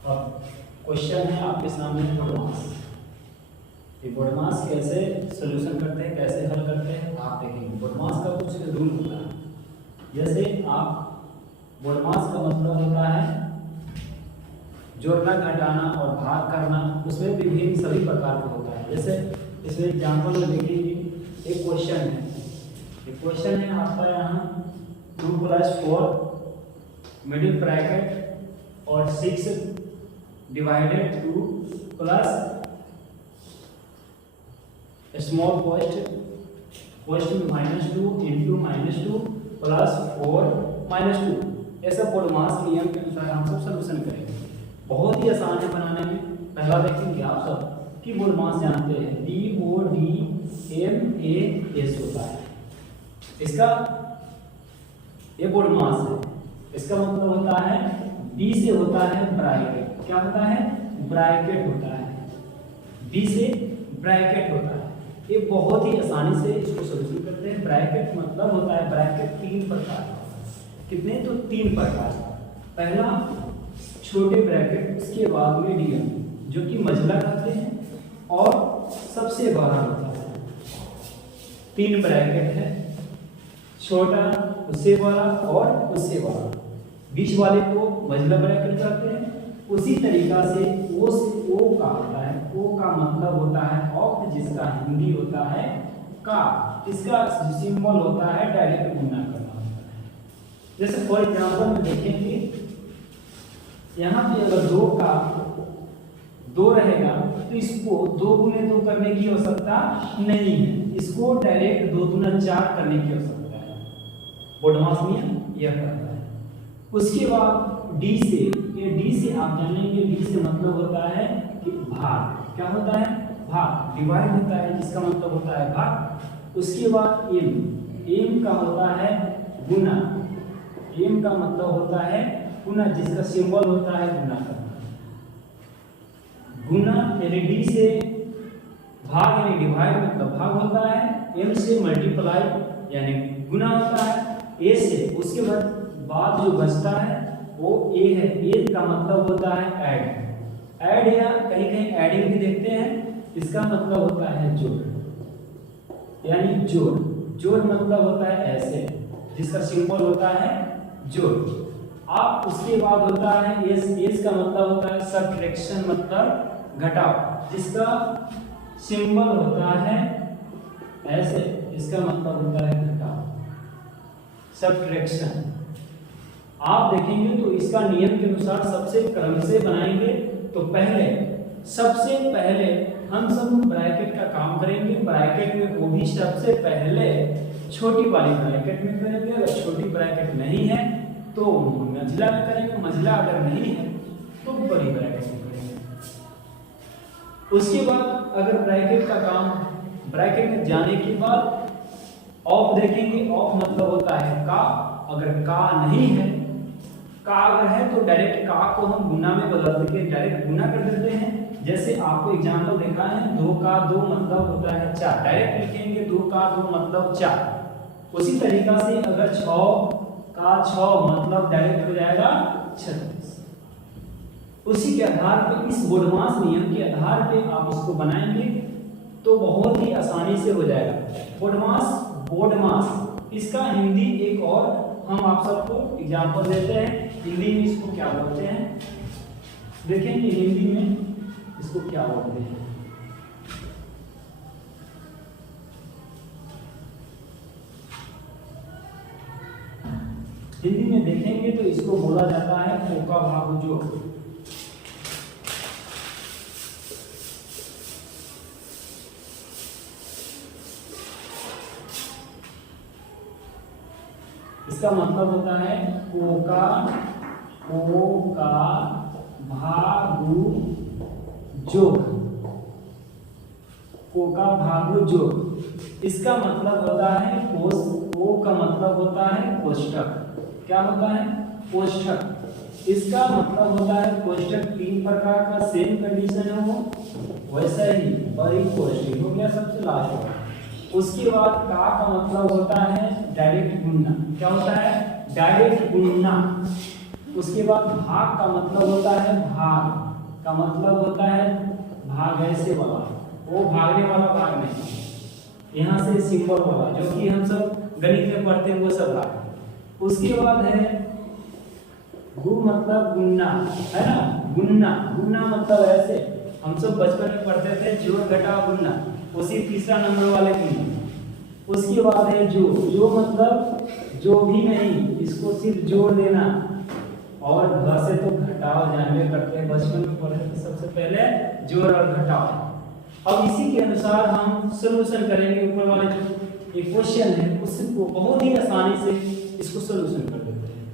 अब क्वेश्चन है आपके सामने बोडमास। ये बोडमास कैसे सॉल्यूशन करते हैं, कैसे हल करते हैं आप देखेंगे। बोडमास का कुछ रूल होता है। जैसे आप बोडमास का मतलब होता है जोड़ना, घटाना और भाग करना। उसमें विभिन्न सभी प्रकार का होता है। जैसे इसमें एग्जाम्पल में देखेंगे, एक क्वेश्चन है, एक क्वेश्चन है आपका यहाँ 2 + 4 मिडिल ब्रैकेट और 6 divided 2 plus small post -2 into -2 plus 4 -2। ऐसा बोडमास नियम के अनुसार हम सब सॉल्यूशन करेंगे। बहुत ही आसान है बनाने में। पहला देखेंगे आप सब कि बोडमास जानते हैं, BODMAS होता है इसका, ये बोडमास है। इसका मतलब होता है B से होता है ब्रैकेट। क्या होता है? ब्रैकेट होता है। B से ब्रैकेट होता है। ये बहुत ही आसानी से इसको सॉल्यूशन करते हैं। ब्रैकेट मतलब होता है, ब्रैकेट 3 प्रकार का। कितने? तो 3 प्रकार का। पहला छोटे ब्रैकेट, उसके बाद मीडियम जो कि मझला कहते हैं, और सबसे बड़ा होता है। 3 ब्रैकेट है, छोटा, उससे बड़ा और उससे बड़ा। बीच वाले को मझला ब्रैकेट कहते हैं। उसी तरीका से ओ से ओ का होता है। ओ का मतलब होता है ऑक्ट, जिसका हिंदी होता है का। इसका सिंबल होता है डायरेक्ट गुणा करना होता है। जैसे फॉर एग्जांपल में देखेंगे, यहाँ पे अगर 2 का 2 रहेगा तो इसको 2 × 2 करने की आवश्यकता नहीं है। इसको डायरेक्ट 2 × 4 करने की आवश्यकता है। बोडमास नियम यह कहता है। उसके बाद डी से, ये डी से आप जानेंगे, डी से मतलब होता है कि भाग। क्या होता है? भाग। डिवाइड होता है, जिसका मतलब होता है भाग। उसके बाद एम, एम का होता है गुना। एम का मतलब होता है गुना, जिसका सिंबल होता है गुना करना। गुना यानी डी से भाग यानी डिवाइड मतलब भाग होता है। एम से मल्टीप्लाई यानी गुना होता है। ए से उसके बाद जो बचता है वो ए है। ए का मतलब होता है ऐड। ऐड या कहीं कहीं एडिंग भी देखते हैं। इसका मतलब होता है जोड़ यानी जोड़। जोड़ मतलब होता है ऐसे, जिसका सिंबल होता है जोड़। आप उसके बाद होता है एस। एस का मतलब होता है सब्ट्रैक्शन मतलब घटाव, जिसका सिंबल होता है ऐसे, इसका मतलब होता है घटाव, सब्ट्रैक्शन। आप देखेंगे तो इसका नियम के अनुसार सबसे क्रम से बनाएंगे। तो सबसे पहले हम सब ब्रैकेट का काम करेंगे। ब्रैकेट में वो भी सबसे पहले छोटी वाली ब्रैकेट में करेंगे। अगर छोटी ब्रैकेट नहीं है तो मझला में करेंगे। मझला अगर नहीं है तो बड़ी ब्रैकेट में करेंगे। उसके बाद अगर ब्रैकेट का काम, ब्रैकेट में जाने के बाद ऑफ देखेंगे। ऑफ मतलब होता है का। अगर का नहीं है, का अगर है तो डायरेक्ट का को हम गुना में बदल के डायरेक्ट गुना कर देते हैं। जैसे आपको एग्जांपल देखा है, 2 का 2 मतलब होता है 4। डायरेक्ट लिखेंगे 2 का 2 मतलब 4। उसी तरीका से अगर 6 का 6 मतलब डायरेक्ट हो जाएगा 36। उसी के आधार पे, इस बोडमास नियम के आधार पे आप इसको बनाएंगे तो बहुत ही आसानी से हो जाएगा। बोडमास इसका हिंदी एक और हम आप सबको एग्जांपल देते हैं। हिंदी में इसको क्या बोलते हैं देखेंगे। हिंदी में इसको क्या बोलते हैं? हिंदी में देखेंगे तो इसको बोला जाता है फोका भाग जोड़। इसका मतलब होता है कोका भागु जोड़। कोका भागु जोड़। इसका मतलब होता है को का मतलब होता है कोष्ठक। क्या होता है? कोष्ठक। इसका मतलब होता है कोष्ठक 3 प्रकार का। सेम कंडीशन है वो वैसा ही, बड़ी कोष्ठक हो गया सबसे लास्ट। उसके बाद का मतलब होता है डायरेक्ट गुणना। क्या होता है? डायरेक्ट गुणना। उसके बाद भाग का मतलब होता है भाग का मतलब होता है भाग ऐसे वाला, वो भागने वाला भाग नहीं, यहाँ से सिंबल वाला जो कि हम सब गणित में पढ़ते हैं वो सब भाग। उसके बाद है गु मतलब गुन्ना, है ना, गुन्ना, गुन्ना मतलब ऐसे हम सब बचपन में पढ़ते थे जोड़ घटा गुन्ना, उसी तीसरा नंबर वाले गुन्ना। उसके बाद है जो मतलब जो भी नहीं, इसको सिर्फ जोड़ देना, और घ से तो घटाव जानवे करते हैं, बचपन में पढ़े थे सबसे पहले जोड़ और घटाव। अब इसी के अनुसार हम सॉल्यूशन करेंगे, ऊपर वाले जो एक क्वेश्चन है उसको बहुत ही आसानी से इसको सॉल्यूशन कर देते हैं।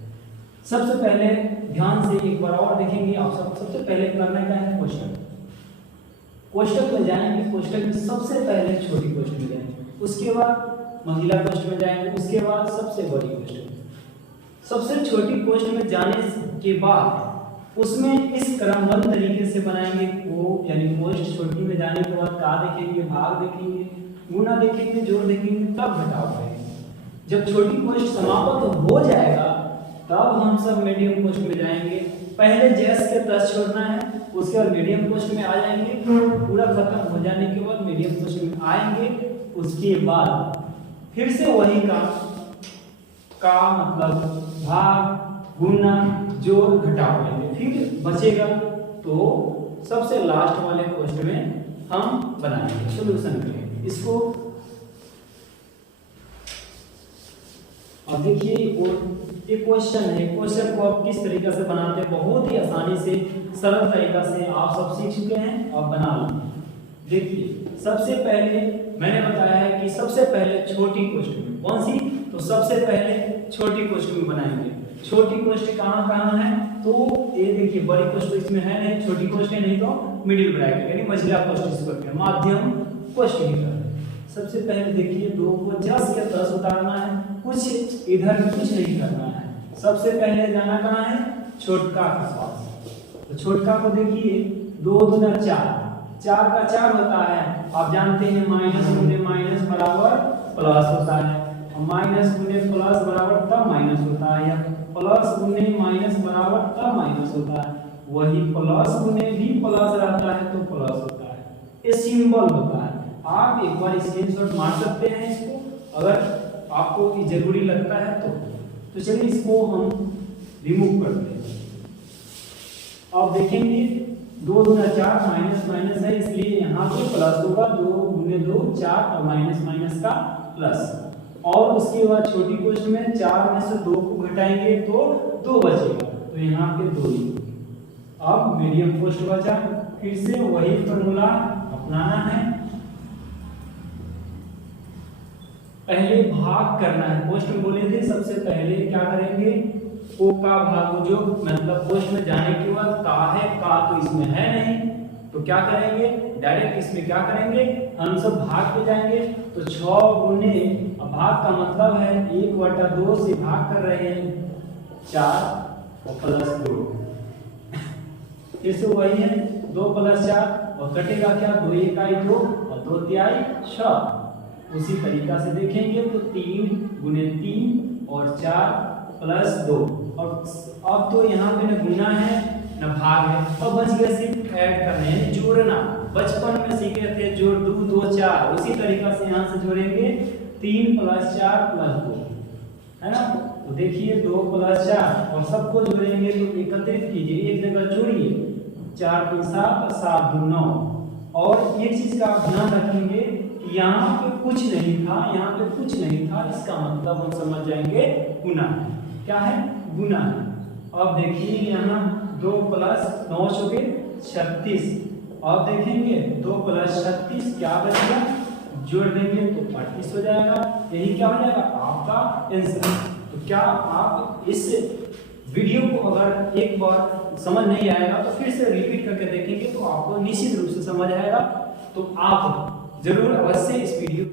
सबसे पहले ध्यान से एक बार और देखेंगे आप सब। सबसे पहले करना क्या है, कोष्टक, कोष्टक में जाएंगे, कोष्टक में सबसे पहले छोटी कोष्टक में जाएंगे, उसके बाद महिला कोष्टक में जाएंगे, उसके बाद सबसे बड़ी कोष्टक। सबसे छोटी कोष्टक में जाने के बाद उसमें इस क्रमबद्ध तरीके से बनाएंगे को, यानी कोष्टक छोटी में जाने के बाद का देखेंगे, भाग देखेंगे, गुना देखेंगे, जोड़ देखेंगे, तब घटाव करेंगे। जब छोटी कोष्टक समाप्त हो जाएगा तब हम सब मीडियम कोष्टक में जाएंगे। पहले जैस के 10 छोड़ना है, उसके बाद मीडियम कोष्टक में आ जाएंगे, पूरा खत्म हो जाने के बाद मीडियम कोष्टक में आएंगे। उसके बाद फिर से वही का मतलब भाग गुना जोड़ घटाव लेंगे, फिर बचेगा तो सबसे लास्ट वाले कोष्टक में हम बनाएंगे, सॉल्यूशन करेंगे इसको। अब देखिए एक क्वेश्चन है, क्वेश्चन को आप किस तरीके से बनाते हैं, बहुत ही आसानी से सरल तरीका से आप सब सीख चुके हैं और बना लेंगे। देखिए सबसे पहले मैंने बताया है कि सबसे पहले छोटी कोष्टक में, कौन सी, तो सबसे पहले छोटी कोष्टक में बनाएंगे। छोटी कोष्टक कहाँ है, तो ये देखिए बड़ी कोष्टक इसमें है नहीं, छोटी कोष्टक नहीं तो मिडिल ब्रैकेट यानी मझिला कोष्टक इसको कहते हैं, माध्यम कोष्टक है। सबसे पहले देखिए 2 को 10 के 10 उतारना है, कुछ इधर कुछ नहीं करना है। सबसे पहले जाना कहाँ है, छोटका के पास। तो छोटका को देखिए 2 दूना 4, 4 का 4 होता है, आप जानते हैं माइनस गुने माइनस बराबर प्लस होता है, माइनस गुने प्लस बराबर तब माइनस होता है, या प्लस गुने माइनस बराबर तब माइनस होता है, वही प्लस गुने भी प्लस रहता है तो प्लस होता है, ये सिंबल होता है। आप एक बार स्क्रीनशॉट मार सकते हैं इसको, अगर आपको ये जरूरी लगता है तो चलिए इसको हम रिमूव करते हैं। अब देखेंगे 2 दूना 4 माइनस माइनस है, इसलिए यहाँ पे प्लस होगा, 2 गुने 2 4 और माइनस माइनस का प्लस। और उसके बाद छोटी कोष्टक में 4 में से 2 को घटाएंगे तो 2 बचेगा, तो यहाँ पे 2 ही। अब मीडियम कोष्टक बचा, फिर से वही फॉर्मूला अपनाना है, पहले भाग करना है। कोष्टक बोले थे सबसे पहले क्या करेंगे, को का भाग, जो मतलब कोष्टक में जाने के बाद का है, का तो इसमें है नहीं, तो क्या करेंगे डायरेक्ट इसमें क्या करेंगे, हम सब भाग पे जाएंगे। तो 6 गुने, भाग का मतलब है 1/2 से भाग कर रहे हैं 4 और प्लस 2, फिर से वही है 2 + 4 और कटेगा क्या, 2 1 2 और 2 3 6। उसी तरीका से देखेंगे तो 3 गुने 3 और 4 + 2, और अब तो यहाँ पे न गुना है न भाग है, अब बच गया सिर्फ ऐड करने हैं, जोड़ना। बचपन में सीखे थे जोड़ 2 2 4, उसी तरीका से यहाँ से जोड़ेंगे 3 + 4 + 2, है ना। तो देखिए 2 + 4 और सबको जोड़ेंगे तो एकत्रित कीजिए, एक जगह जोड़िए, 4 × 7 7 × 9। और एक चीज का आप ध्यान रखेंगे कि यहाँ पे कुछ नहीं था, यहाँ पे कुछ नहीं था, इसका मतलब हम समझ जाएंगे गुना है। क्या है, गुना है। अब देखिए यहाँ 2 + 9 चौके 36, अब देखेंगे 2 + 36 क्या बचेगा, जोड़ देंगे तो 38 हो जाएगा, यही क्या हो जाएगा आपका आंसर। तो क्या आप इस वीडियो को अगर एक बार समझ नहीं आएगा तो फिर से रिपीट करके देखेंगे तो आपको निश्चित रूप से समझ आएगा। तो आप जरूर अवश्य इस वीडियो